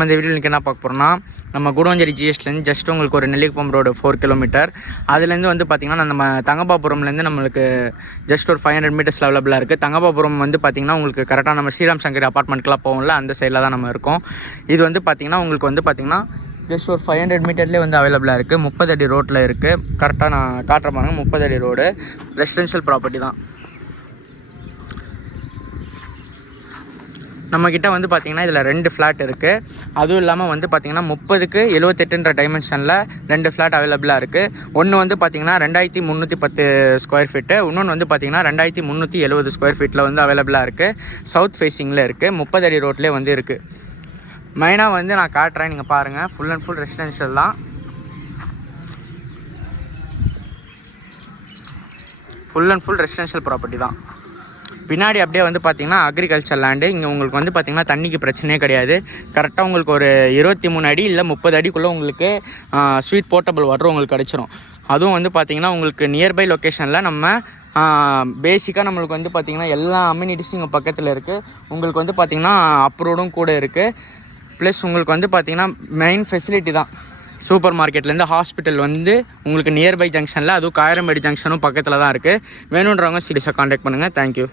நம்ம இந்த வீடியோ என்ன பார்க்க போகிறோம்னா, நம்ம குடுவஞ்சேரி ஜிஎஸ்லேருந்து ஜஸ்ட் உங்களுக்கு ஒரு நெல்லிக்குப்பம் ரோடு 4 கிலோமீட்டர். அதுலேருந்து வந்து பார்த்திங்கன்னா நம்ம தங்கபாபுரம்லேருந்து நம்மளுக்கு ஜஸ்ட் ஒரு 500 மீட்டர்ஸ் அவைலபிளாக இருக்குது. தங்கபாபுரம் வந்து பார்த்திங்கன்னா உங்களுக்கு கரெக்டாக நம்ம ஸ்ரீராம் சங்கரி அப்பார்ட்மெண்ட்க்கெலாம் போகும்ல, அந்த சைடில் தான் நம்ம இருக்கோம். இது வந்து பார்த்திங்கன்னா உங்களுக்கு வந்து பார்த்திங்கன்னா ஜஸ்ட் ஒரு 500 மீட்டர்லேயே வந்து அவைலபிளாக இருக்குது. 30 அடி ரோட்டில் இருக்குது. கரெக்டாக நான் காட்டுற பாருங்க, 30 அடி ரோடு, ரெசிடென்ஷியல் ப்ராப்பர்ட்டி தான். நம்மக்கிட்ட வந்து பார்த்திங்கன்னா இதில் 2 ஃப்ளாட் இருக்குது. அதுவும் இல்லாமல் வந்து பார்த்திங்கன்னா 30க்கு 78ன்ற டைமென்ஷனில் 2 ஃப்ளாட் அவைலபிளாக இருக்குது. ஒன்று வந்து பார்த்திங்கன்னா 2310 ஸ்கொயர் ஃபீட்டு, இன்னொன்று வந்து பார்த்திங்கன்னா 2370 ஸ்கொயர் ஃபீட்டில் வந்து அவைலபிளாக இருக்குது. சவுத் ஃபேஸிங்கில் இருக்குது. 30 அடி ரோட்லேயே வந்து இருக்குது. மெயினாக வந்து நான் காட்டுறேன், நீங்கள் பாருங்கள். ஃபுல் அண்ட் ஃபுல் ரெசிடென்ஷியல் தான். Full and full residential property தான். பின்னாடி அப்படியே வந்து பார்த்திங்கன்னா அக்ரிகல்ச்சர் லேண்டு. இங்கே உங்களுக்கு வந்து பார்த்திங்கன்னா தண்ணிக்கு பிரச்சனையே கிடையாது. கரெக்டாக உங்களுக்கு ஒரு 23 அடி இல்லை 30 அடிக்குள்ளே உங்களுக்கு ஸ்வீட் போர்ட்டபிள் வாட்டர் உங்களுக்கு கிடச்சிரும். அதுவும் வந்து பார்த்திங்கன்னா உங்களுக்கு நியர்பை லொக்கேஷனில் நம்ம பேசிக்காக நம்மளுக்கு வந்து பார்த்திங்கன்னா எல்லா அம்யூனிட்டிஸும் இங்கே பக்கத்தில் இருக்குது. உங்களுக்கு வந்து பார்த்திங்கன்னா அப்ரூவ்டும் கூட இருக்குது. ப்ளஸ் உங்களுக்கு வந்து பார்த்திங்கன்னா மெயின் ஃபெசிலிட்டி தான். சூப்பர் மார்க்கெட்லேருந்து ஹாஸ்பிட்டல் வந்து உங்களுக்கு நியர்பை ஜங்ஷனில், அதுவும் காயரம்பேடு ஜங்ஷனும் பக்கத்தில் தான் இருக்குது. வேணுன்றவங்க சீரியஸாக காண்டாக்ட் பண்ணுங்கள். தேங்க்யூ.